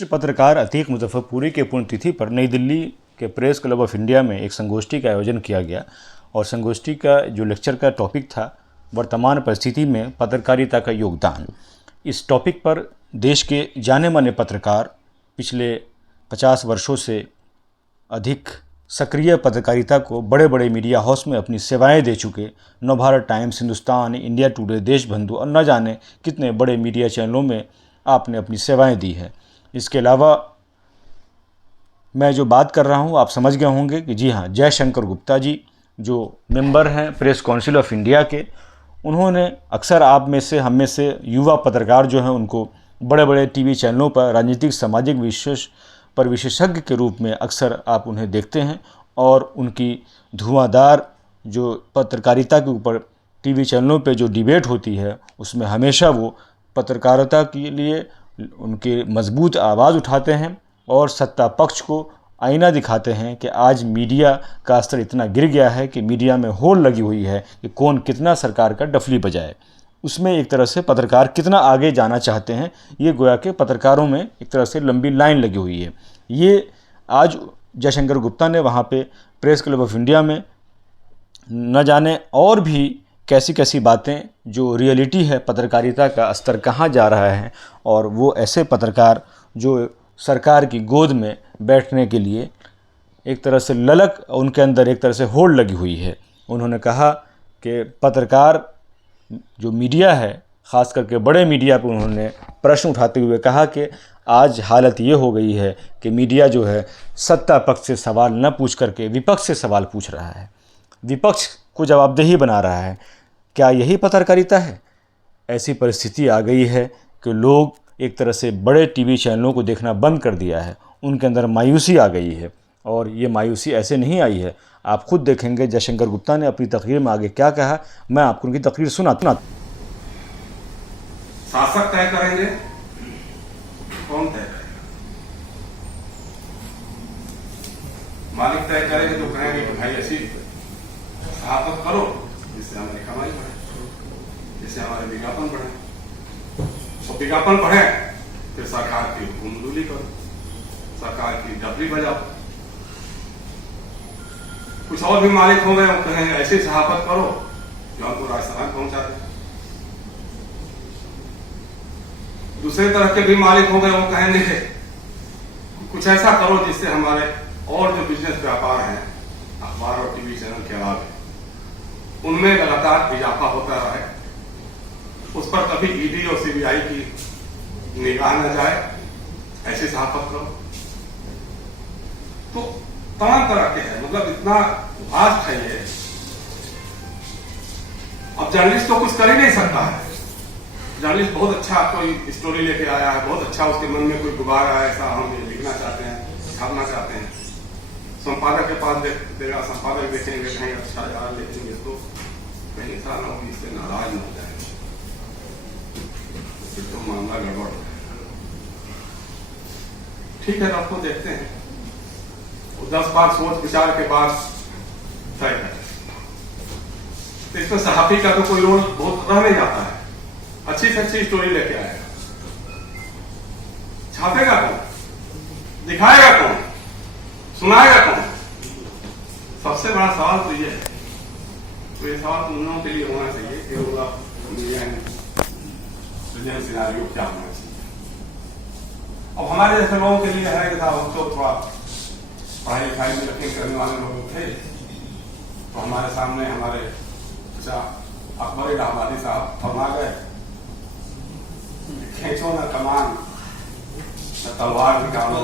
विशिष्ट पत्रकार अतीक मुजफ्फरपुरी के पुण्यतिथि पर नई दिल्ली के प्रेस क्लब ऑफ इंडिया में एक संगोष्ठी का आयोजन किया गया और संगोष्ठी का जो लेक्चर का टॉपिक था वर्तमान परिस्थिति में पत्रकारिता का योगदान। इस टॉपिक पर देश के जाने माने पत्रकार पिछले 50 वर्षों से अधिक सक्रिय पत्रकारिता को बड़े बड़े मीडिया हाउस में अपनी सेवाएं दे चुके Navbharat times, Hindustan, India today, Deshbandhu और न जाने कितने बड़े मीडिया चैनलों में आपने अपनी सेवाएं दी है। इसके अलावा मैं जो बात कर रहा हूं आप समझ गए होंगे कि जी हाँ, जयशंकर गुप्ता जी जो मेंबर हैं प्रेस काउंसिल ऑफ इंडिया के, उन्होंने अक्सर आप में से, हम में से युवा पत्रकार जो हैं उनको बड़े बड़े टीवी चैनलों पर राजनीतिक सामाजिक विशेषज्ञ के रूप में अक्सर आप उन्हें देखते हैं और उनकी धुआंधार जो पत्रकारिता के ऊपर टीवी चैनलों पे जो डिबेट होती है उसमें हमेशा वो पत्रकारिता के लिए उनके मजबूत आवाज़ उठाते हैं और सत्ता पक्ष को आईना दिखाते हैं कि आज मीडिया का स्तर इतना गिर गया है कि मीडिया में होड़ लगी हुई है कि कौन कितना सरकार का डफली बजाए। उसमें एक तरह से पत्रकार कितना आगे जाना चाहते हैं, ये गोया के पत्रकारों में एक तरह से लंबी लाइन लगी हुई है। ये आज जयशंकर गुप्ता ने वहाँ पे प्रेस क्लब ऑफ इंडिया में न जाने और भी कैसी कैसी बातें, जो रियलिटी है पत्रकारिता का स्तर कहाँ जा रहा है, और वो ऐसे पत्रकार जो सरकार की गोद में बैठने के लिए एक तरह से ललक, उनके अंदर एक तरह से होड़ लगी हुई है। उन्होंने कहा कि पत्रकार जो मीडिया है, ख़ास करके बड़े मीडिया पर उन्होंने प्रश्न उठाते हुए कहा कि आज हालत ये हो गई है कि मीडिया जो है सत्ता पक्ष से सवाल न पूछ करके विपक्ष से सवाल पूछ रहा है, विपक्ष को जवाबदेही बना रहा है। क्या यही पत्रकारिता है? ऐसी परिस्थिति आ गई है कि लोग एक तरह से बड़े टीवी चैनलों को देखना बंद कर दिया है, उनके अंदर मायूसी आ गई है। और ये मायूसी ऐसे नहीं आई है, आप खुद देखेंगे जयशंकर गुप्ता ने अपनी तकरीर में आगे क्या कहा। मैं आपको उनकी तकरीर सुनाता। शासक तय करेंगे, कौन तय करेगा? मालिक तय करेंगे तो कहेंगे कि भाई ऐसी सहाफत करो जिससे हमारी कमाई बढ़े, जिससे हमारे विज्ञापन बढ़े। तो विज्ञापन बढ़े फिर सरकार की हुकुमदुली करो, सरकार की डबली बजाओ। कुछ और भी मालिक हो गए, वो कहें ऐसी सहाफत करो जो हमको राजस्थान पहुंचा दे। दूसरे तरह के भी मालिक हो गए, वो कहेंगे कुछ ऐसा करो जिससे हमारे और जो बिजनेस व्यापार हैं अखबार और टीवी चैनल के अलावा उनमें लगातार इजाफा होता रहे, उस पर कभी ईडी और सीबीआई की निगाह न जाए, ऐसी सहाफत करो। तो तमाम तरह के हैं, मतलब इतना वास्ट है ये। अब जर्नलिस्ट तो कुछ कर ही नहीं सकता है। जर्नलिस्ट बहुत अच्छा कोई स्टोरी लेके आया है, बहुत अच्छा उसके मन में कोई गुबार आया, ऐसा हम ये लिखना चाहते हैं, छापना चाहते हैं, संपादक के पास देगा, संपादक देखेंगे कहीं अच्छा यार लिखेंगे तो कहीं ऐसा ना हो इससे नाराज न हो जाए, फिर तो मामला गड़बड़ है। ठीक है, आपको देखते हैं, 10 बार सोच विचार के बाद तय करें। तो इसमें सहाफी का तो कोई रोल बहुत रह नहीं जाता है। अच्छी से अच्छी स्टोरी लेके आएगा, छापेगा कौन, दिखाएगा कौन, सुनाएगा कौन? सबसे बड़ा सवाल तो ये है। तो ये सवाल तो उन लोगों के लिए होना चाहिए कि होगा सिनेरियो क्या होना चाहिए। अब हमारे जैसे लोगों के लिए है कि हम तो थोड़ा पढ़ाई लिखाई में यकीन करने वाले लोग थे, तो हमारे सामने हमारे अकबर इलाहाबादी साहब फरमा गए, खींचो न कमान न तलवार निकालो,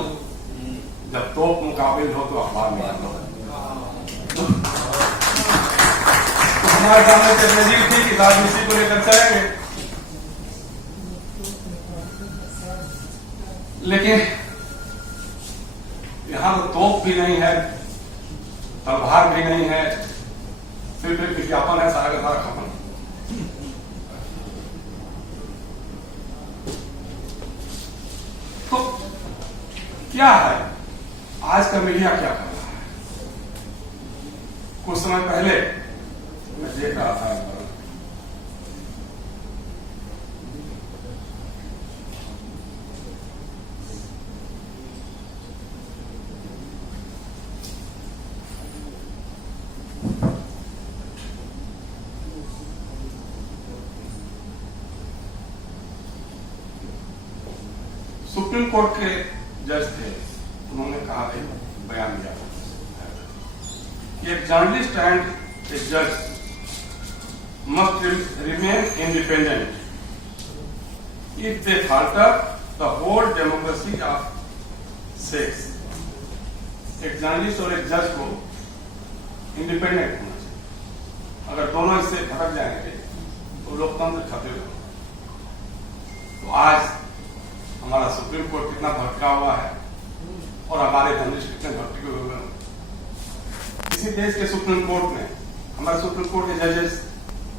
जब तोप मुकाबिल हो तो अखबार निकालो। तो हमारे सामने टेक्नोलॉजी थी कि राजनीति को लेकर चलेंगे, लेकिन यहां तो तोप भी नहीं है, तलवार भी नहीं है, सिर्फ एक विज्ञापन है, सारा का सारा खत्म। तो क्या है आज का मीडिया, क्या कर रहा है? कुछ समय पहले मैं देख रहा था, सुप्रीम कोर्ट के जज थे, उन्होंने कहा बयान दिया कि एक जर्नलिस्ट एंड ए जज must remain independent if they falter the whole democracy of sex. एक जर्नलिस्ट और एक जज को इंडिपेंडेंट होना चाहिए। अगर दोनों इससे भटक जाएंगे तो लोकतंत्र खतरे में। तो आज हमारा सुप्रीम कोर्ट कितना भटका हुआ है और हमारे जर्नलिस्ट कितने भटके हुए हैं। इसी देश के सुप्रीम कोर्ट में हमारे सुप्रीम कोर्ट के जजेस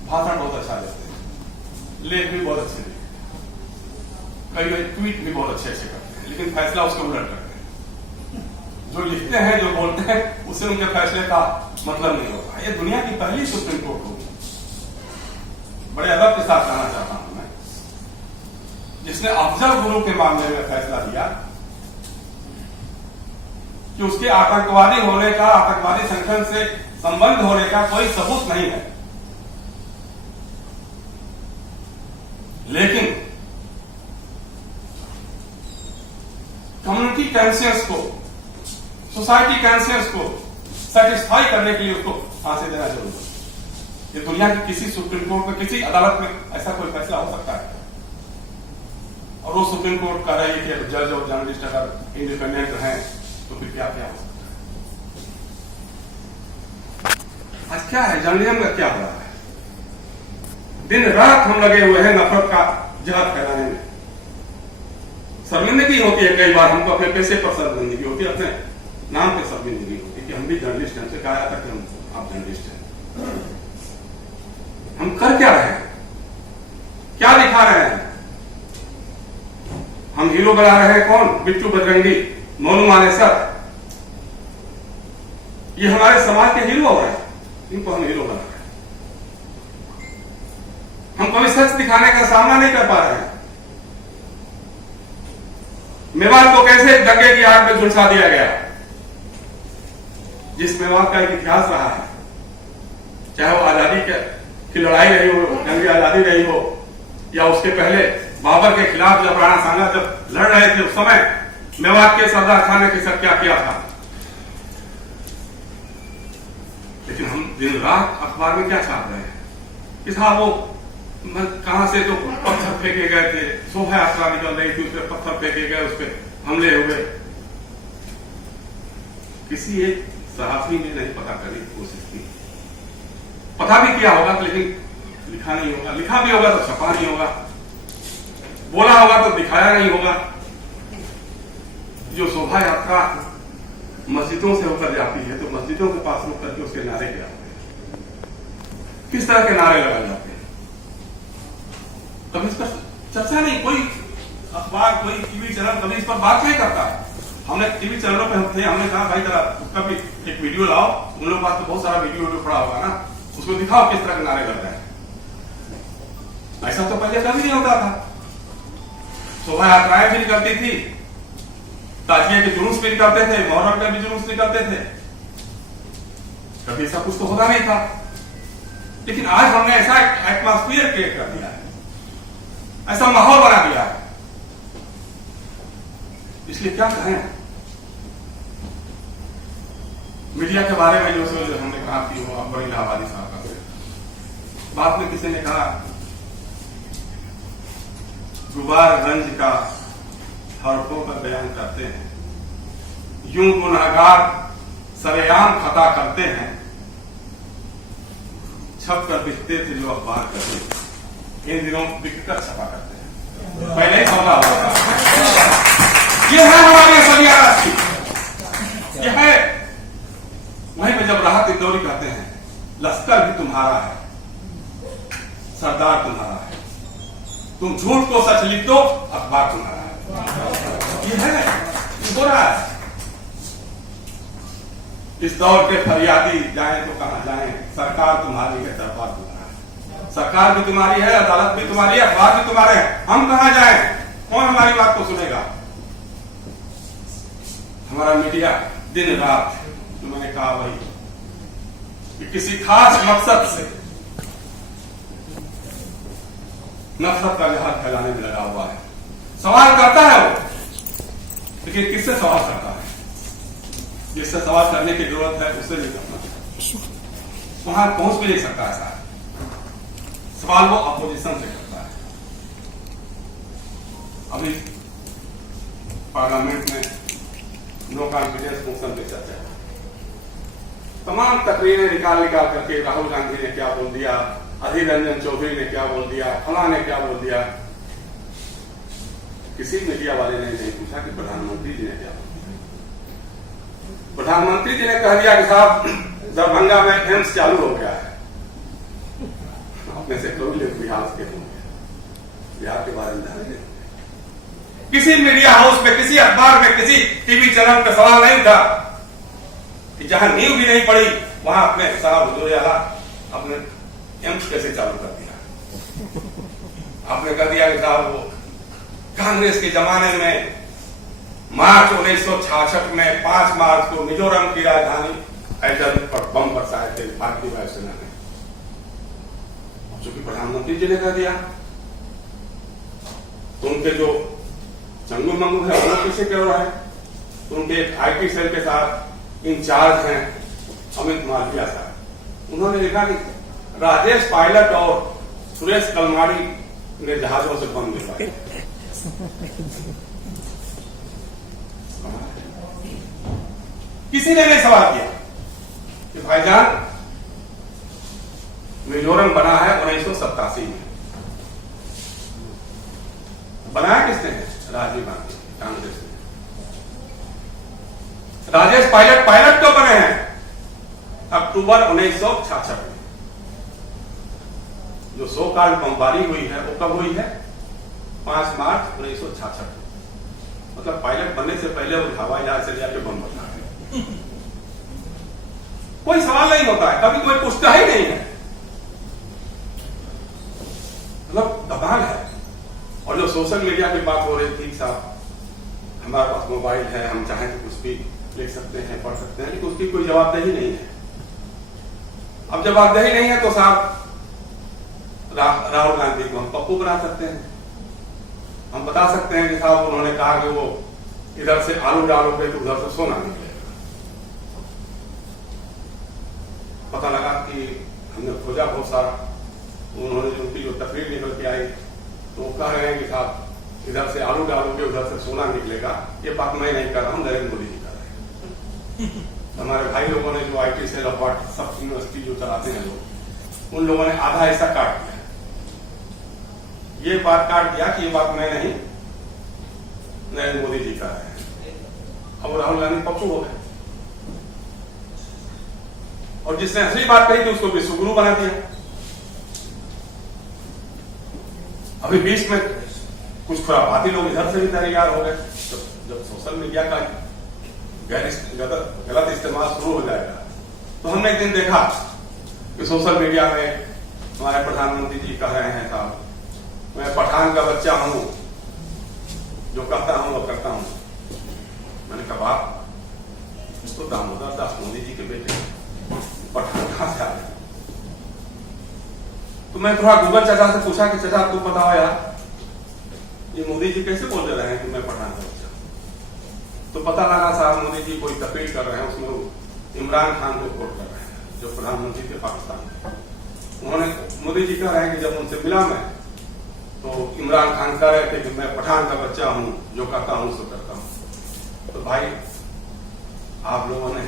भाषण बहुत अच्छा देते हैं, लेख भी बहुत अच्छे लिखते हैं, कई ट्वीट भी बहुत अच्छे अच्छे करते हैं, लेकिन फैसला उसके उलट करते हैं। जो लिखते हैं, जो बोलते हैं, उससे उनके फैसले का मतलब नहीं होगा। ये दुनिया की पहली सुप्रीम कोर्ट होगी, बड़े अदब के साथ कहना चाहता हूं मैं, जिसने अफजल गुरु के मामले में फैसला दिया कि उसके आतंकवादी होने का, आतंकवादी संगठन से संबंध होने का कोई सबूत नहीं है, लेकिन कम्युनिटी कॉन्शियस को, सोसाइटी कॉन्शियस को सेटिस्फाई करने के लिए उसको फांसी देना जरूरी है। ये दुनिया की किसी सुप्रीम कोर्ट में, किसी अदालत में ऐसा कोई फैसला हो सकता है? और वो सुप्रीम कोर्ट कह रही है कि जज और जर्नलिस्ट अगर इंडिपेंडेंट हैं तो फिर क्या क्या हो सकता है? आज क्या है, जर्नलिज्म का क्या हो रहा है? दिन रात हम लगे हुए हैं नफरत का जहाज फैलाने में। शर्मिंदगी होती है कई बार, हमको अपने पैसे पर शर्मिंदगी होती है, अपने नाम पे शर्मिंदगी होती है कि हम भी जर्नलिस्ट हैं। हमसे कहा जाता कि आप जर्नलिस्ट हैं। हम कर क्या रहे हैं, क्या दिखा रहे हैं? हम हीरो बना रहे हैं कौन? बिट्टू बजरंगी, मोनू मानेसर, ये हमारे समाज के हीरो हो रहे हैं, इनको हम हीरो बना रहे हैं। हम कभी सच दिखाने का सामना नहीं कर पा रहे हैं। मेवात को कैसे दंगे की आग में झुलसा दिया गया, जिस मेवात का एक इतिहास रहा है, चाहे वो आजादी की लड़ाई रही हो, जंग आजादी रही हो, या उसके पहले बाबर के खिलाफ जब राणा सांगा जब लड़ रहे थे, उस समय मेवात के सरदार खान ने किसा क्या किया था। लेकिन हम दिन रात अखबार में क्या छाप रहे हैं कि साहब वो कहां से तो पत्थर फेंके गए थे, शोभा यात्रा निकल रही थी, उस पर पत्थर फेंके गए, उस पर हमले हुए। किसी एक सहाफी ने नहीं पता करने की कोशिश की, पता भी किया होगा लेकिन लिखा नहीं होगा, लिखा भी होगा तो छपा नहीं होगा, बोला होगा तो दिखाया नहीं होगा। जो शोभा यात्रा मस्जिदों से होकर जाती है तो मस्जिदों के पास रुक करके उसके नारे क्या होते हैं, किस तरह के नारे लगाए जाते हैं, कभी इस पर चर्चा नहीं, कोई अखबार, कोई टीवी चैनल कभी इस पर बात नहीं करता। हमने टीवी चैनलों पे हम थे, हमने कहा भाई जरा उसका भी एक वीडियो लाओ, उन लोगों के पास तो बहुत सारा वीडियो पड़ा होगा ना, उसको दिखाओ किस तरह के नारे लग रहे हैं। ऐसा तो पहले कभी नहीं होता था। शोभा यात्राएं भी निकलती थी, ताजिए के जुलूस भी निकलते थे, मुहर्रम के भी जुलूस निकलते थे, कभी ऐसा कुछ तो होता नहीं था। लेकिन आज हमने ऐसा एटमॉस्फेयर क्रिएट कर दिया है, ऐसा माहौल बना दिया है। इसलिए क्या कहें, मीडिया के बारे में जो हमने कहा कि वो अकबर इलाहाबादी साहब का, बाद में किसी ने कहा गुबारगंज का हड़पों पर बयान करते हैं, यूं गुनहगार सरेआम खता करते हैं, छप कर दिखते थे जो अखबार करते हैं, इन दिनों बिककर छपा करते हैं। पहले ही सौदा हुआ था। ये है हमारी असलियत, ये है। वहीं पे जब राहत इंदौरी कहते हैं लश्कर भी तुम्हारा है, सरदार तुम्हारा है, तुम झूठ को सच लिख दो, अखबार तुम्हारा है। ये है, ये हो रहा है। इस दौर के फरियादी जाए तो कहां जाए, सरकार तुम्हारी है, दरबार तुम्हारा है। सरकार भी तुम्हारी है, अदालत भी तुम्हारी है, अखबार भी तुम्हारे हैं, हम कहां जाए? कौन हमारी बात को सुनेगा? हमारा मीडिया दिन रात, जो मैंने कहा वही, कि किसी खास मकसद से नफरत का जहाज फैलाने में लगा हुआ है। सवाल करता है वो फिर किससे सवाल करता है? जिससे सवाल करने की जरूरत है उससे नहीं करना, वहां पहुंच भी नहीं सकता है साहब। सवाल वो अपोजिशन से करता है। अभी पार्लियामेंट में नो कॉन्फिडेंस मोशन पे चर्चा है, तमाम तकरीरें निकाल करके राहुल गांधी ने क्या बोल दिया, अधीर रंजन चौधरी ने क्या बोल दिया, फला ने क्या बोल दिया। किसी मीडिया वाले ने नहीं पूछा कि प्रधानमंत्री जी ने क्या बोल दिया। प्रधानमंत्री जी ने कह दिया कि साहब दरभंगा में एम्स चालू हो गया है। अपने से कोई लोग बिहार के होंगे, बिहार के बारे में जानते हैं। किसी मीडिया हाउस में, किसी अखबार में, किसी टीवी चैनल पर सवाल नहीं उठा कि जहां नींव भी नहीं पड़ी वहां अपने साहब हुजूर आला अपने एम्स कैसे चालू कर दिया। आपने कह दिया कि साहब वो कांग्रेस के जमाने में मार्च 1966 में 5 मार्च को मिजोरम की राजधानी हैदराबाद पर बम बरसाए थे भारतीय वायुसेना ने। चूंकि प्रधानमंत्री जी ने कह दिया तो उनके जो चंगू मंगू है वो किसे कह रहा है, तो उनके एक IT सेल के साथ इंचार्ज हैं अमित मालविया साहब, उन्होंने लिखा कि राजेश पायलट और सुरेश कलमाड़ी ने जहाजों से बम गिरवाए। किसी ने नहीं सवाल किया कि भाईजान मिजोरम बना है 1987 में, बनाया किसने है? राजीव गांधी, कांग्रेस ने। राजेश पायलट तो बने हैं अक्टूबर 1966 में। जो सो कॉल्ड बमबारी हुई है वो कब हुई है? 5 मार्च 1966 में। मतलब पायलट बनने से पहले वो हवाई जहाज से जाके बम बना है। कोई सवाल नहीं होता है, कभी कोई पूछता ही नहीं है। मतलब दबाव है। और जो सोशल मीडिया की बात हो रही थी साहब, हमारे पास मोबाइल है, हम चाहें तो कुछ भी लिख सकते हैं, पढ़ सकते हैं, लेकिन उसकी कोई जवाबदेही नहीं है। अब जवाबदेही नहीं है तो साहब राहुल गांधी को हम पप्पू बना सकते हैं। हम बता सकते हैं कि साहब उन्होंने कहा कि वो इधर से आलू डालोगे तो उधर से सोना निकलेगा। पता लगा कि हमने खोजा बहुत सारा, उन्होंने जो उनकी जो तस्वीर निकल के आई तो वो कह रहे हैं कि साहब इधर से आलू डालोगे उधर से सोना निकलेगा। ये बात मैं नहीं कर रहा हूं, नरेंद्र मोदी जी कर रहे हैं। हमारे भाई लोगों ने जो IT सेल और व्हाट्सएप यूनिवर्सिटी जो चलाते हैं लोग, उन लोगों ने आधा हिस्सा काट दिया। ये बात काट दिया कि ये बात मैं नहीं, नरेंद्र मोदी जी कर रहे हैं। अब राहुल गांधी पप्पू हो गए और जिसने असली बात कही थी उसको विश्वगुरु बना दिया। अभी बीच में कुछ खुराफाती लोग इधर से भी तैयार हो गए। जब सोशल मीडिया का गलत इस्तेमाल शुरू हो जाएगा तो हमने एक दिन देखा कि सोशल मीडिया में हमारे प्रधानमंत्री जी कह रहे हैं साहब मैं पठान का बच्चा हूं, जो कहता हूं वो करता हूं। मैंने कहा बाप, इसको दामोदर दास मोदी जी के बेटे पठान कहां से आ गए? तो मैं थोड़ा गूगल चाचा से पूछा कि चाचा तू बताओ यार, ये मोदी जी कैसे बोल रहे हैं कि मैं पठान का बच्चा? तो पता लगा साहब मोदी जी कोई तकरीर कर रहे हैं, उसमें इमरान खान को कोट कर रहे हैं जो प्रधानमंत्री थे पाकिस्तान में। उन्होंने मोदी जी कह रहे हैं कि जब उनसे मिला मैं तो इमरान खान कह रहे थे कि मैं पठान का बच्चा हूं, जो कहता हूं सो करता हूं। तो भाई आप लोगों ने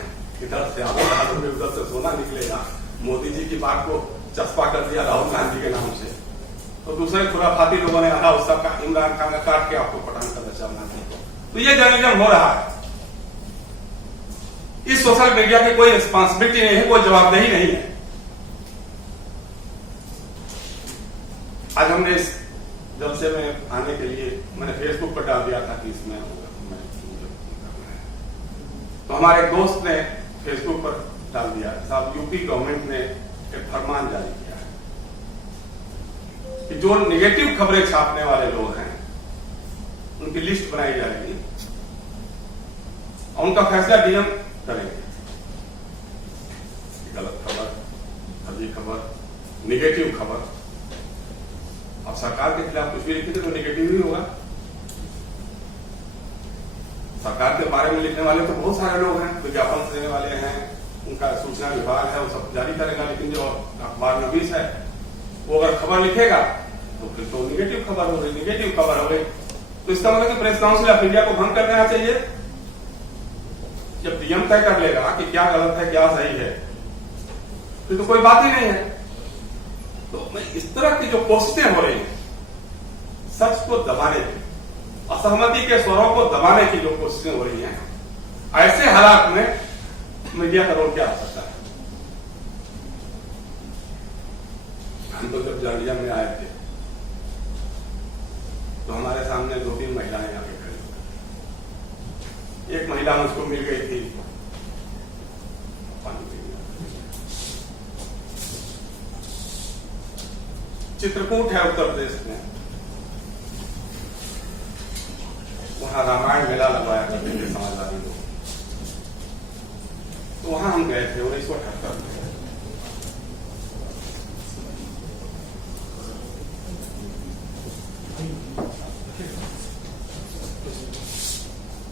इधर से आलू उधर से सोना निकलेगा, मोदी जी की बात को चस्पा कर दिया राहुल गांधी के नाम से। तो दूसरे खुराफाती लोगों ने आधा उसका इमरान खान का काट के आपको पठान का बच्चा बना दिया। तो ये जर्नलिज्म हो रहा है। इस सोशल मीडिया की कोई रिस्पॉन्सिबिलिटी नहीं है, कोई जवाबदेही नहीं है। आज हमने इस जलसे में आने के लिए मैंने फेसबुक पर डाल दिया था कि इसमें तो हमारे एक दोस्त ने फेसबुक पर डाल दिया साहब यूपी गवर्नमेंट ने एक फरमान जारी किया है कि जो निगेटिव खबरें छापने वाले लोग हैं उनकी लिस्ट बनाई जाएगी और उनका फैसला डीएम करेंगे। गलत खबर, फर्जी खबर, निगेटिव खबर, अब सरकार के खिलाफ कुछ भी लिखेंगे तो निगेटिव ही होगा। सरकार के बारे में लिखने वाले तो बहुत सारे लोग हैं, विज्ञापन देने वाले हैं, उनका सूचना विभाग है, वो सब जारी करेगा। लेकिन जो अखबार नवीस है वो अगर खबर लिखेगा तो फिर तो निगेटिव खबर हो रही, निगेटिव खबर हो रही। तो इसका मतलब कि प्रेस काउंसिल ऑफ इंडिया को भंग कर देना चाहिए। जब नियम तय कर लेगा कि क्या गलत है क्या सही है, फिर तो कोई बात ही नहीं है। तो इस तरह की जो कोशिशें हो रही हैं सच को दबाने की, असहमति के स्वरों को दबाने की जो कोशिशें हो रही हैं, ऐसे हालात में मीडिया का रोल क्या हो सकता है? हम तो जब जर्नलिज्म में आए थे तो हमारे सामने 2-3 महिलाएं आके खड़ी, एक महिला मुझको मिल गई थी, चित्रकूट है उत्तर प्रदेश में, वहां रामायण मेला लगवाया करते थे समाजवादी लोग, तो वहां हम गए थे 1978 में।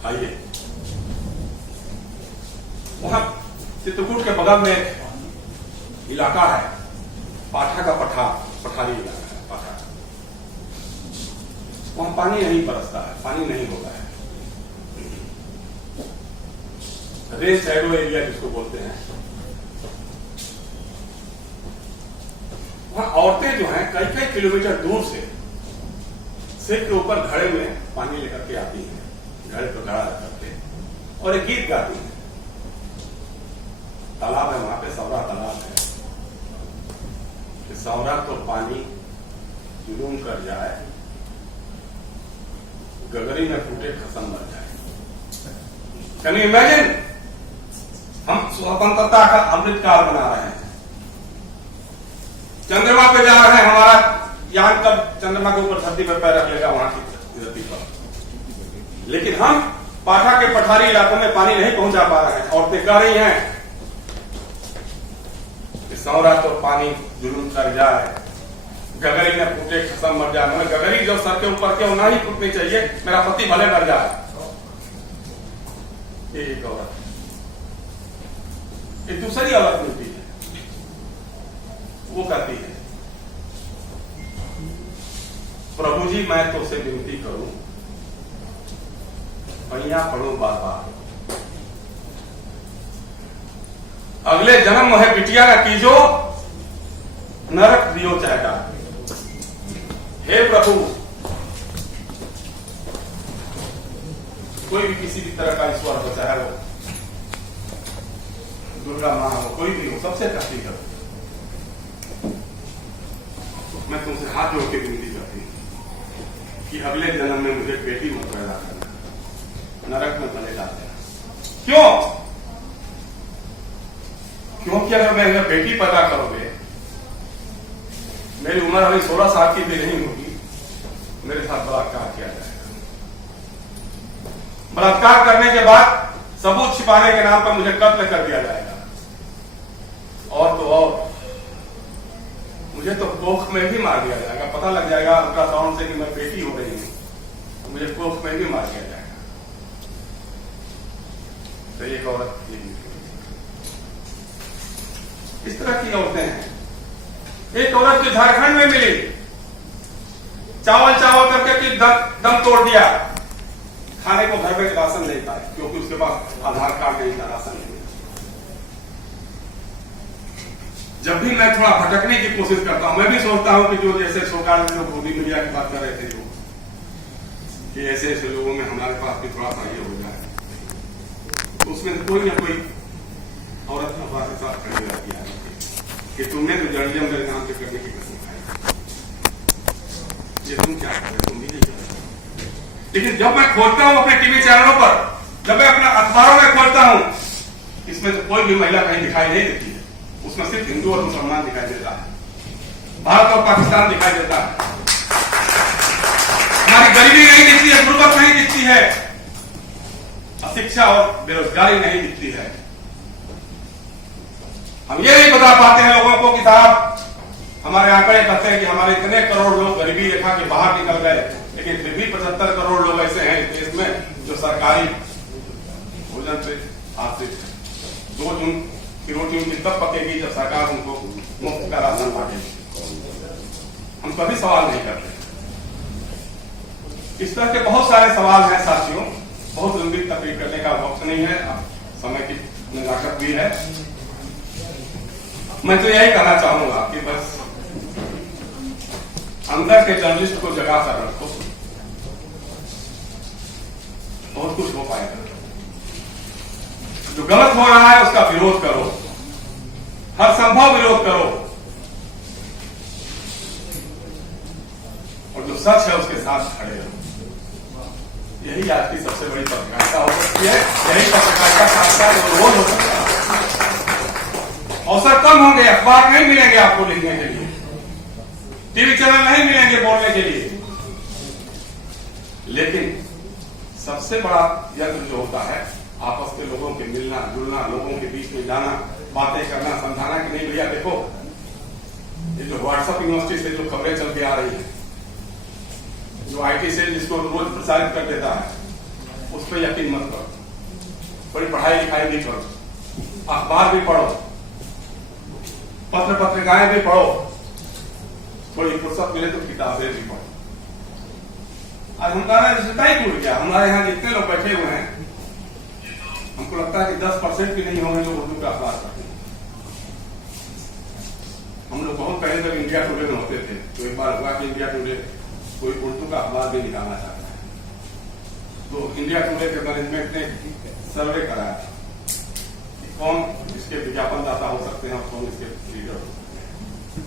आइए, वहां चित्रकूट के बगल में एक इलाका है, पाठा का पठारी इलाका है पाठा। वहां पानी नहीं बरसता है, पानी नहीं होता है, रेन शैडो एरिया जिसको बोलते हैं। वहां औरतें जो हैं कई किलोमीटर दूर से सिर के ऊपर घड़े में पानी लेकर के आती हैं, घड़े पर घड़ा करके, और एक गीत गाती हैं। तालाब है वहां पे, सौरा तालाब है, सौरा तो पानी जुलूम कर जाए, गगरी में फूटे खसम मर जाए। Can you imagine? हम स्वतंत्रता का अमृतकाल मना रहे हैं, चंद्रमा पे जा रहे हैं, हमारा यान कब चंद्रमा के ऊपर धरती पर पैर रख लेगा वहां की धरती पर, लेकिन हम पाठा के पठारी इलाकों में पानी नहीं पहुंचा पा रहे हैं। औरतें कह रही हैं कि सौरा तो पानी जुलूम कर जाए, गगरी में फूटे खसम मर जाए। मतलब गगरी जो सर के ऊपर क्यों ना ही फूटनी चाहिए, मेरा पति भले मर जाए। एक औरत, एक दूसरी औरत मिलती है, वो कहती है, प्रभु जी मैं तो से विनती करूं, पैया पढ़ो बार बार, अगले जन्म है बिटिया न कीजो, नरक दियो चाहता। हे प्रभु, कोई भी किसी भी तरह का ईश्वर हो, चाहे वो दुर्गा मां हो, कोई भी हो, सबसे कहती करो, मैं तुमसे हाथ जोड़ के विनती करती हूं कि अगले जन्म में मुझे बेटी मत पैदा करना, नरक में भले डाल देना। क्यों? क्योंकि अगर मैं बेटी पैदा करोगे, मेरी उम्र अभी 16 साल की भी नहीं होगी, मेरे साथ बलात्कार किया जाएगा। बलात्कार करने के बाद सबूत छिपाने के नाम पर मुझे कत्ल कर दिया जाएगा। और तो और मुझे तो कोख में भी मार दिया जाएगा, पता लग जाएगा अल्ट्रासाउंड से कि मैं बेटी हो रही हूं, तो मुझे कोख में भी मार दिया जाएगा। तो एक औरत, इस तरह की औरतें हैं। एक औरत जो झारखंड में मिली, चावल करके कि दम तोड़ दिया, खाने को घर में राशन नहीं पाए क्योंकि उसके पास आधार कार्ड नहीं था, राशन नहीं। जब भी मैं थोड़ा भटकने की कोशिश करता हूं, मैं भी सोचता हूं कि जो जैसे सरकार में लोग मोदी मीडिया की बात कर रहे थे, कि ऐसे ऐसे लोगों में हमारे पास भी थोड़ा सा ये हो जाए, तो उसमें कोई ना कोई औरत हमारे साथ खड़ी रहती है कि तुमने तो जर्नलिज्म मेरे नाम से करने की कसम खाई, ये तुम क्या कर रहे, तुम भी नहीं कर रहे। लेकिन जब मैं खोलता हूं अपने टीवी चैनलों पर, जब मैं अपने अखबारों में खोलता हूं, इसमें तो कोई भी महिला कहीं दिखाई नहीं देती है, उसमें सिर्फ हिंदू और मुसलमान दिखाई देता है, भारत और पाकिस्तान दिखाई देता है, हमारी गरीबी नहीं दिखती है, गुर्बत नहीं दिखती है, अशिक्षा और बेरोजगारी नहीं दिखती है। हम ये नहीं बता पाते हैं लोगों को कि साहब हमारे आंकड़े कहते हैं कि हमारे इतने करोड़ लोग गरीबी रेखा के बाहर निकल गए, लेकिन फिर भी 75 करोड़ लोग ऐसे हैं इस देश में जो सरकारी भोजन से आश्रित है। 2 जून की रोटी उनकी तब पकेगी जब सरकार उनको मुफ्त का राशन बांटेगी। हम कभी सवाल नहीं करते। इस तरह के बहुत सारे सवाल हैं साथियों, बहुत लंबी तकरीर करने का वक्त नहीं है, समय की नजाकत भी है। मैं तो यही कहना चाहूंगा कि बस अंदर के जर्नलिस्ट को जगा कर रखो, बहुत कुछ हो पाएगा। जो गलत हो रहा है उसका विरोध करो, हर संभव विरोध करो, और जो सच है उसके साथ खड़े रहो। यही आज की सबसे बड़ी पत्रकारिता हो सकती है, यही पत्रकारिता का रोल हो सकता है। अवसर कम होंगे, अखबार नहीं मिलेंगे आपको लिखने के लिए, टीवी चैनल नहीं मिलेंगे बोलने के लिए, लेकिन सबसे बड़ा यंत्र जो होता है आपस के लोगों के मिलना जुलना, लोगों के बीच में जाना, बातें करना, समझाना कि नहीं भैया देखो ये जो व्हाट्सएप यूनिवर्सिटी से जो खबरें चल के आ रही है, जो आईटी सेल जिसको रोज प्रसारित कर देता है, उस पर यकीन मत करो, बड़ी पढ़ाई लिखाई भी करो, अखबार भी पढ़ो, पत्र पत्रिकाएं भी पढ़ो, थोड़ी फुर्सत मिले तो किताबें भी पढ़ो। आज हमारा रिश्ता ही टूट गया। हमारे यहाँ जितने लोग बैठे हुए हैं, हमको लगता है कि 10% भी नहीं होंगे जो उर्दू का अखबार पढ़ते हैं। हम लोग बहुत पहले तक इंडिया टुडे में होते थे, तो एक बार हुआ कि इंडिया टुडे कोई उर्दू का अखबार भी निकालना चाहता है, तो इंडिया टुडे के मैनेजमेंट ने सर्वे कराया था कि कौन इसके विज्ञापनदाता हो सकते हैं और कौन इसके लीडर हो सकते हैं।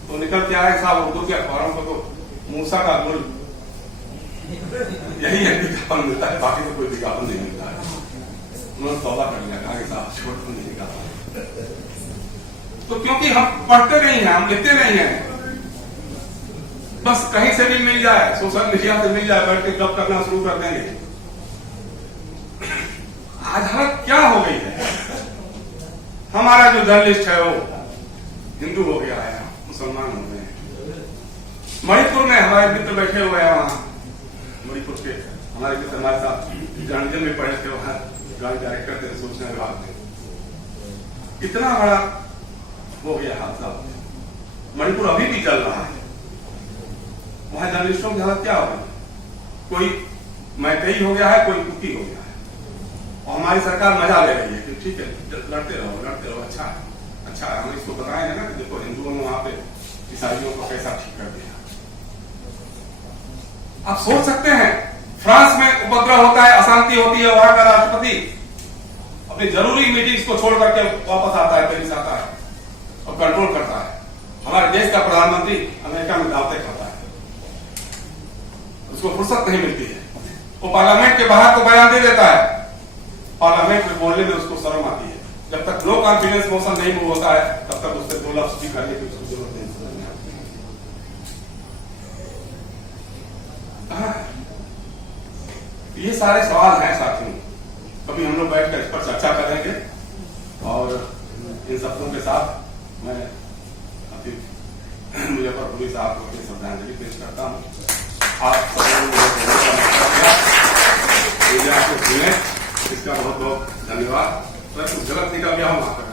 तो निकल के आए साहब उर्दू के अखबारों को तो मूसा का गुल यही एक विज्ञापन मिलता है, बाकी तो कोई विज्ञापन नहीं मिलता है। उन्होंने तौबा कर लिया, कहा कि साहब छोड़ तो नहीं निकाला। तो क्योंकि हम पढ़ते नहीं हैं, हम लिखते नहीं हैं, बस कहीं से भी मिल जाए, सोशल मीडिया से मिल जाए, बैठ के जब करना शुरू कर देंगे। आज हालत क्या हो गई है, हमारा जो जर्नलिस्ट है वो हिंदू हो गया है, मुसलमान हो गए हैं। मणिपुर में हमारे मित्र बैठे हुए हैं, वहां मणिपुर के हमारे मित्र हमारे साथ जर्नलिज्म में पढ़े थे, वहां जॉइंट डायरेक्टर थे सूचना विभाग में। इतना बड़ा हो गया हादसा, मणिपुर अभी भी चल रहा है। वहां जर्नलिस्टों की हालत क्या हो गई, कोई मैकई हो गया है, कोई कुकी हो गया है, और हमारी सरकार मजा ले रही है कि ठीक है लड़ते रहो, अच्छा है, अच्छा है। हम इसको बताएंगे ना कि देखो हिंदुओं ने वहां पे ईसाइयों को कैसा ठीक कर दिया। आप सोच सकते हैं, फ्रांस में उपद्रव होता है, अशांति होती है, वहां का राष्ट्रपति अपनी जरूरी मीटिंग्स को छोड़ करके वापस आता है, पेरिस आता है और कंट्रोल करता है। हमारे देश का प्रधानमंत्री अमेरिका में दावतें खाता है, उसको फुर्सत नहीं मिलती है, वो पार्लियामेंट के बाहर तो बयान दे देता है, पार्लियामेंट में बोलने में उसको शर्म आती है। जब तक नो कॉन्फिडेंस मोशन नहीं मूव होता है, तब तक उससे 2 लफ्ज भी करने की उसको जरूरत नहीं आती। ये सारे सवाल हैं साथियों, कभी हम लोग बैठकर इस पर चर्चा करेंगे, और इन शब्दों के साथ मैं मुजफ्फरपुरी साहब को अपनी श्रद्धांजलि पेश करता हूँ। आप इसका बहुत बहुत धन्यवाद। गलत निकल गया हूँ वहां पर